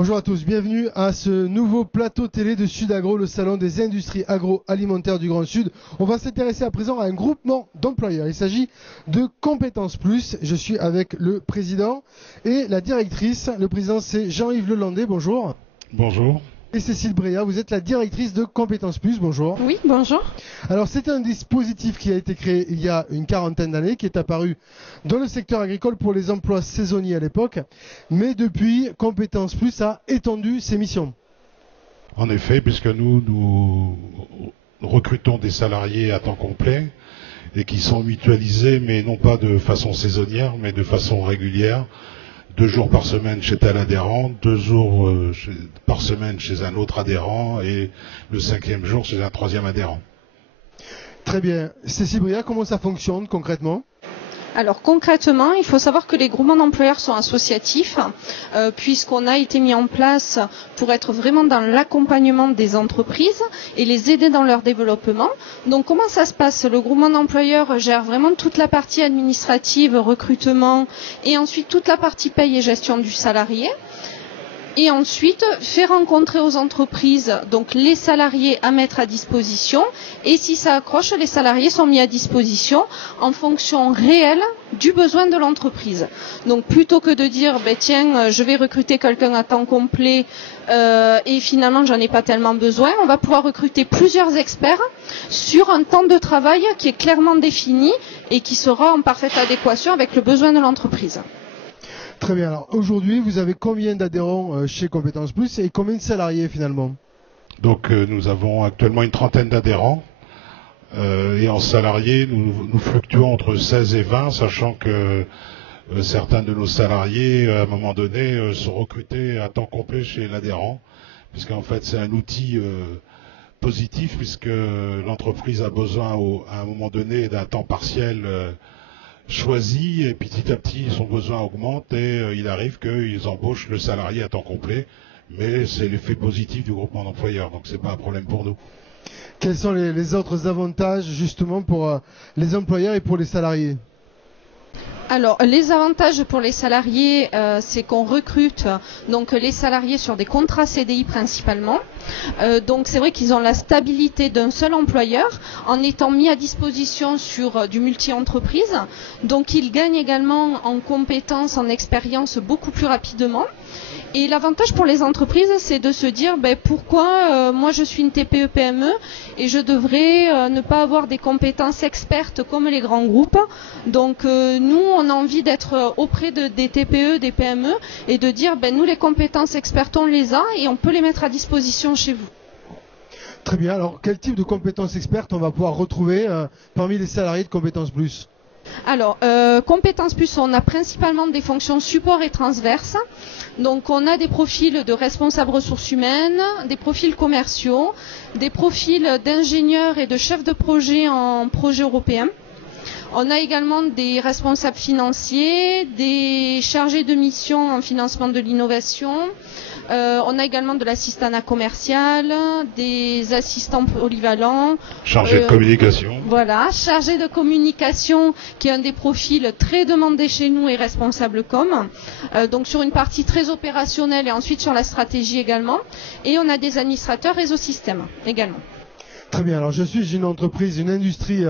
Bonjour à tous, bienvenue à ce nouveau plateau télé de Sudagro, le salon des industries agroalimentaires du Grand Sud. On va s'intéresser à présent à un groupement d'employeurs. Il s'agit de Compétences Plus. Je suis avec le président et la directrice. Le président, c'est Jean-Yves Lelandais, bonjour. Bonjour. Et Cécile Bréa, vous êtes la directrice de Compétences Plus, bonjour. Oui, bonjour. Alors c'est un dispositif qui a été créé il y a une quarantaine d'années, qui est apparu dans le secteur agricole pour les emplois saisonniers à l'époque, mais depuis, Compétences Plus a étendu ses missions. En effet, puisque nous recrutons des salariés à temps complet et qui sont mutualisés, mais non pas de façon saisonnière, mais de façon régulière. 2 jours par semaine chez tel adhérent, 2 jours par semaine chez un autre adhérent et le 5e jour chez un 3e adhérent. Très bien. Cécile Bria, comment ça fonctionne concrètement ? Alors concrètement, il faut savoir que les groupements d'employeurs sont associatifs puisqu'on a été mis en place pour être vraiment dans l'accompagnement des entreprises et les aider dans leur développement. Donc comment ça se passe ? Le groupement d'employeurs gère vraiment toute la partie administrative, recrutement et ensuite toute la partie paye et gestion du salarié. Et ensuite, fait rencontrer aux entreprises donc les salariés à mettre à disposition. Et si ça accroche, les salariés sont mis à disposition en fonction réelle du besoin de l'entreprise. Donc plutôt que de dire, tiens, je vais recruter quelqu'un à temps complet et finalement j'en ai pas tellement besoin, on va pouvoir recruter plusieurs experts sur un temps de travail qui est clairement défini et qui sera en parfaite adéquation avec le besoin de l'entreprise. Très bien. Alors aujourd'hui, vous avez combien d'adhérents chez Compétences Plus et combien de salariés finalement ? Donc nous avons actuellement une trentaine d'adhérents et en salariés, nous fluctuons entre 16 et 20, sachant que certains de nos salariés, à un moment donné, sont recrutés à temps complet chez l'adhérent, puisqu'en fait c'est un outil positif, puisque l'entreprise a besoin à un moment donné d'un temps partiel choisi et petit à petit son besoin augmente et il arrive qu'ils embauchent le salarié à temps complet, mais c'est l'effet positif du groupement d'employeurs, donc c'est pas un problème pour nous. Quels sont les autres avantages justement pour les employeurs et pour les salariés ? Alors, les avantages pour les salariés, c'est qu'on recrute donc les salariés sur des contrats CDI principalement. Donc, c'est vrai qu'ils ont la stabilité d'un seul employeur en étant mis à disposition sur du multi-entreprise. Donc, ils gagnent également en compétences, en expérience beaucoup plus rapidement. Et l'avantage pour les entreprises, c'est de se dire pourquoi moi je suis une TPE-PME et je devrais ne pas avoir des compétences expertes comme les grands groupes. Donc nous, on a envie d'être auprès des TPE, des PME et de dire nous les compétences expertes, on les a et on peut les mettre à disposition chez vous. Très bien. Alors quel type de compétences expertes on va pouvoir retrouver parmi les salariés de Compétences Plus ? Alors, Compétences Plus, on a principalement des fonctions support et transverses. Donc, on a des profils de responsables ressources humaines, des profils commerciaux, des profils d'ingénieurs et de chefs de projet en projet européen. On a également des responsables financiers, des chargés de mission en financement de l'innovation. On a également de l'assistanat commercial, des assistants polyvalents. Chargé de communication. Voilà, chargé de communication, qui est un des profils très demandés chez nous et responsable com. Donc sur une partie très opérationnelle et ensuite sur la stratégie également. Et on a des administrateurs réseau système également. Très bien, alors je suis une entreprise, une industrie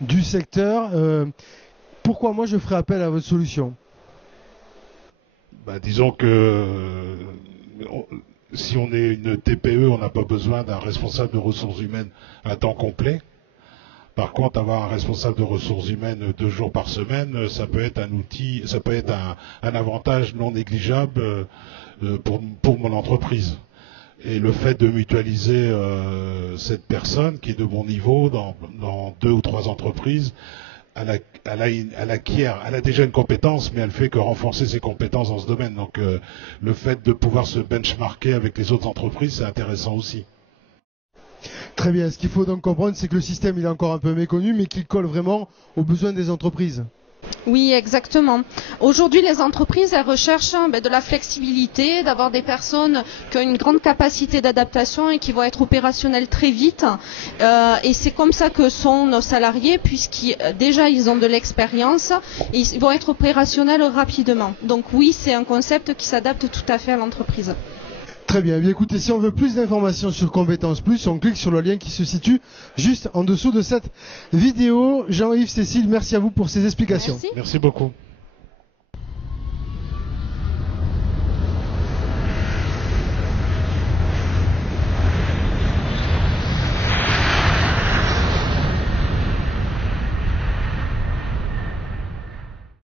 du secteur. Pourquoi moi je ferai appel à votre solution ? Disons que si on est une TPE, on n'a pas besoin d'un responsable de ressources humaines à temps complet. Par contre, avoir un responsable de ressources humaines 2 jours par semaine, ça peut être un outil, ça peut être un avantage non négligeable pour mon entreprise. Et le fait de mutualiser cette personne qui est de bon niveau dans 2 ou 3 entreprises, elle a déjà une compétence, mais elle fait que renforcer ses compétences dans ce domaine. Donc le fait de pouvoir se benchmarker avec les autres entreprises, c'est intéressant aussi. Très bien, ce qu'il faut donc comprendre, c'est que le système il est encore un peu méconnu, mais qu'il colle vraiment aux besoins des entreprises. Oui, exactement. Aujourd'hui, les entreprises, elles recherchent de la flexibilité, d'avoir des personnes qui ont une grande capacité d'adaptation et qui vont être opérationnelles très vite. Et c'est comme ça que sont nos salariés, puisqu'ils déjà ils ont de l'expérience et ils vont être opérationnels rapidement. Donc oui, c'est un concept qui s'adapte tout à fait à l'entreprise. Très bien. Eh bien, écoutez, si on veut plus d'informations sur Compétences Plus, on clique sur le lien qui se situe juste en dessous de cette vidéo. Jean-Yves, Cécile, merci à vous pour ces explications. Merci. Merci beaucoup.